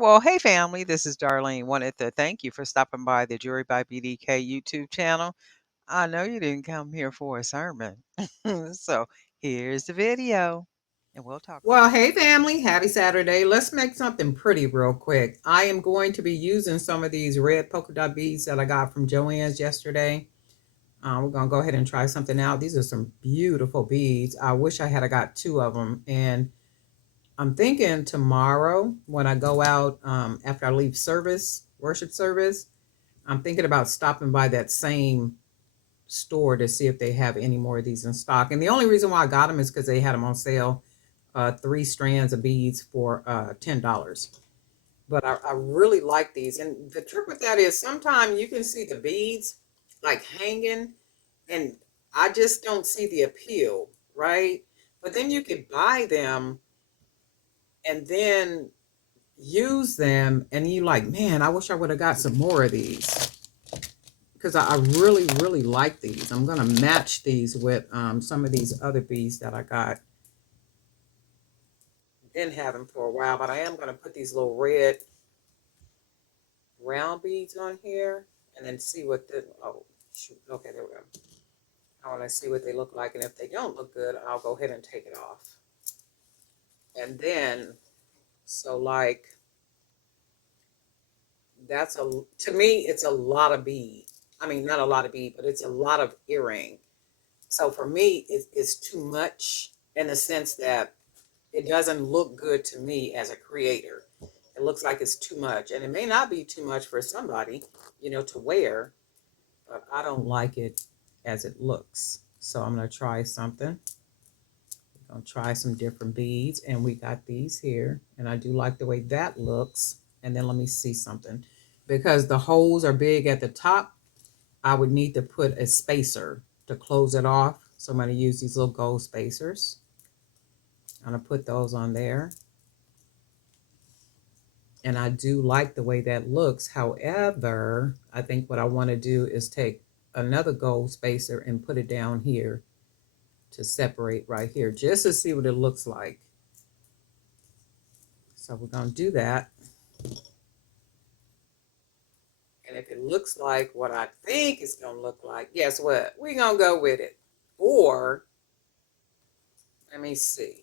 Well, hey family, this is Darlene. Wanted to thank you for stopping by the Jury by BDK YouTube channel. I know you didn't come here for a sermon. So here's the video, and we'll talk. Well, hey family, happy Saturday. Let's make something pretty real quick. I am going to be using some of these red polka dot beads that I got from Joann's yesterday. We're going to go ahead and try something out. These are some beautiful beads. I wish I had got two of them. And I'm thinking tomorrow when I go out after I leave service, worship service, I'm thinking about stopping by that same store to see if they have any more of these in stock. And the only reason why I got them is because they had them on sale. 3 strands of beads for $10. But I really like these. And the trick with that is sometimes you can see the beads like hanging, and I just don't see the appeal, right? But then you could buy them and then use them, and you like, man, I wish I would have got some more of these because I really, really like these. I'm going to match these with some of these other beads that I got. Been having for a while, but I am going to put these little red round beads on here and then see what the, oh, shoot, okay, there we go. I want to see what they look like, and if they don't look good, I'll go ahead and take it off. And then, so like, that's to me, it's a lot of bead. I mean, not a lot of bead, but it's a lot of earring. So for me, it's too much in the sense that it doesn't look good to me as a creator. It looks like it's too much, and it may not be too much for somebody, to wear, but I don't like it as it looks. So I'm going to try something. We're going to try some different beads, and we got these here, and I do like the way that looks. And then let me see something. Because the holes are big at the top, I would need to put a spacer to close it off. So I'm going to use these little gold spacers. I'm going to put those on there. And I do like the way that looks. However, I think what I want to do is take another gold spacer and put it down here to separate right here, just to see what it looks like. So we're going to do that. And if it looks like what I think it's going to look like, guess what? We're going to go with it. Or, let me see.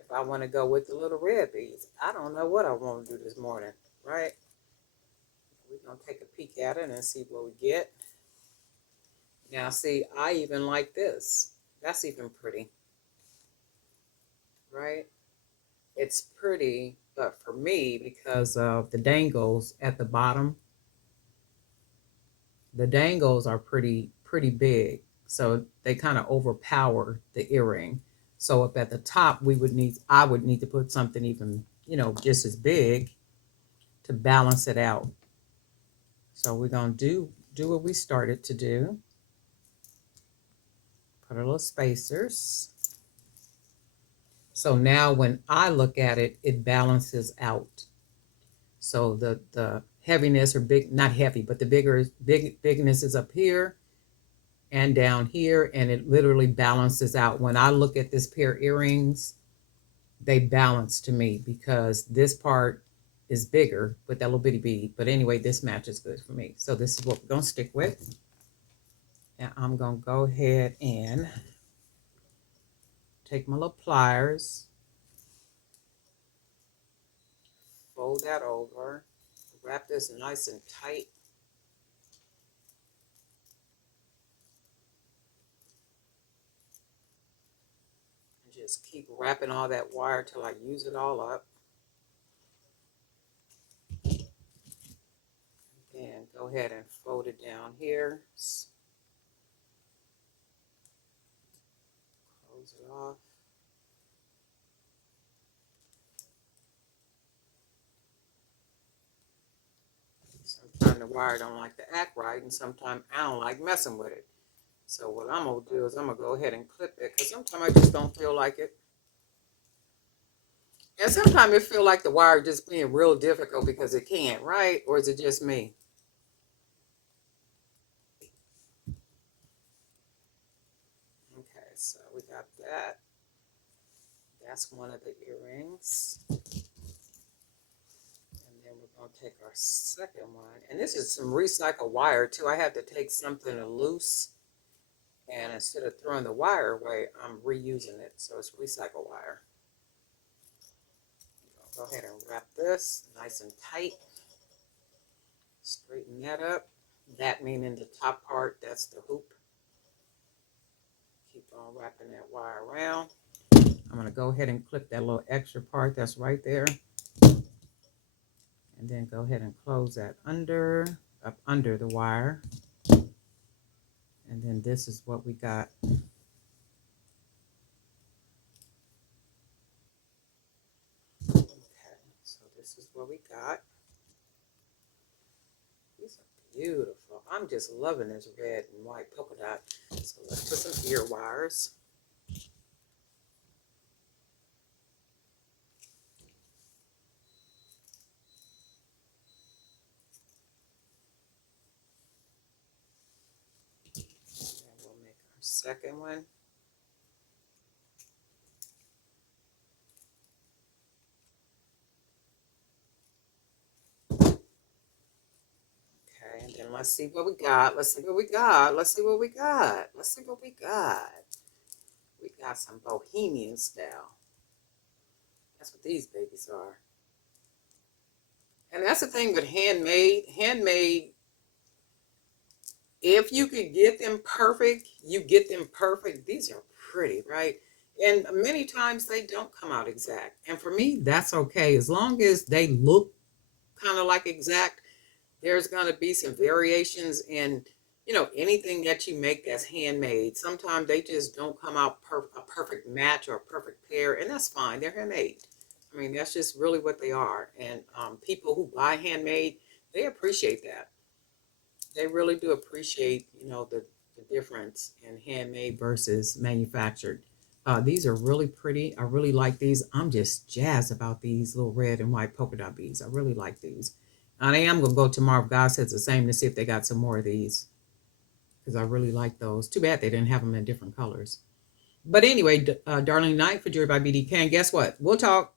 If I want to go with the little red beads, I don't know what I want to do this morning, right? We're going to take a peek at it and see what we get. Now, see, I even like this. That's even pretty, right? It's pretty, but for me, because of the dangles at the bottom, the dangles are pretty big, so they kind of overpower the earring. So up at the top, I would need to put something even, just as big to balance it out. So we're gonna do what we started to do. Put our little spacers. So now when I look at it, it balances out. So the heaviness, or big, not heavy, but the bigness is up here and down here, and it literally balances out. When I look at this pair of earrings, they balance to me because this part is bigger with that little bitty bead. But anyway, this matches good for me. So this is what we're gonna stick with. And I'm gonna go ahead and take my little pliers, fold that over, wrap this nice and tight. And just keep wrapping all that wire till I use it all up. And go ahead and fold it down here. Close it off. Sometimes the wire don't like to act right, and sometimes I don't like messing with it. So what I'm gonna do is I'm gonna go ahead and clip it, because sometimes I just don't feel like it. And sometimes it feel like the wire just being real difficult because it can't, right? Or is it just me? Okay, so we got that. That's one of the earrings. And then I'll take our second one. And this is some recycled wire too. I had to take something loose, and instead of throwing the wire away, I'm reusing it. So it's recycled wire. I'll go ahead and wrap this nice and tight. Straighten that up. That meaning the top part, that's the hoop. Keep on wrapping that wire around. I'm going to go ahead and clip that little extra part that's right there. And then go ahead and close that up under the wire. And then this is what we got. Okay, so this is what we got. These are beautiful. I'm just loving this red and white polka dot. So let's put some ear wires. And we'll make our second one. Okay, and then let's see what we got. Let's see what we got. Let's see what we got. Let's see what we got. We got some Bohemian style. That's what these babies are. And that's the thing with handmade, if you could get them perfect, you get them perfect. These are pretty, right? And many times they don't come out exact. And for me, that's okay. As long as they look kind of like exact, there's going to be some variations in, anything that you make that's handmade. Sometimes they just don't come out a perfect match or a perfect pair, and that's fine. They're handmade. I mean, that's just really what they are. And people who buy handmade, they appreciate that. They really do appreciate, the difference in handmade versus manufactured. These are really pretty. I really like these. I'm just jazzed about these little red and white polka dot beads. I really like these. And I am going to go tomorrow if God says the same to see if they got some more of these, because I really like those. Too bad they didn't have them in different colors. But anyway, darling night for Joy by BDK. And guess what? We'll talk.